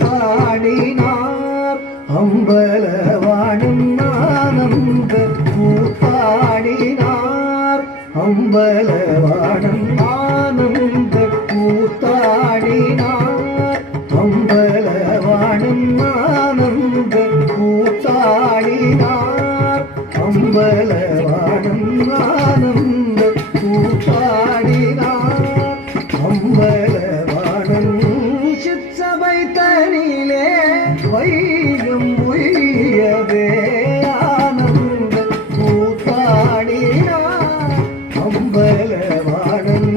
கூத்தாடினார் அம்பலவாணன் ஆனந்த கூத்தாடினார் அம்பலவாணன் ஆனந்த கூத்தாடினார் அம்பலவாணன் ஆனந்த கூத்தாடினார் அம்பலவாணன் ஆனந்த கூத்தாடினார் அம்பலவாணன் சிற்சபை தனிலே வையும் உய்யவே ஆனந்த கூத்தாடினார் அம்பலவாணன்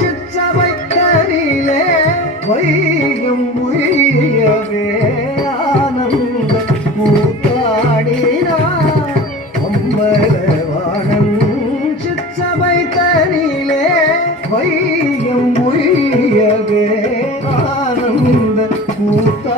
சிற்சபை தனிலே வையும் உய்யவே ஆனந்த கூத்தாடினார் அம்பலவாணன் சிற்சபை தனிலே வையும் உய்யவே ஆனந்த கூத்தாடினார்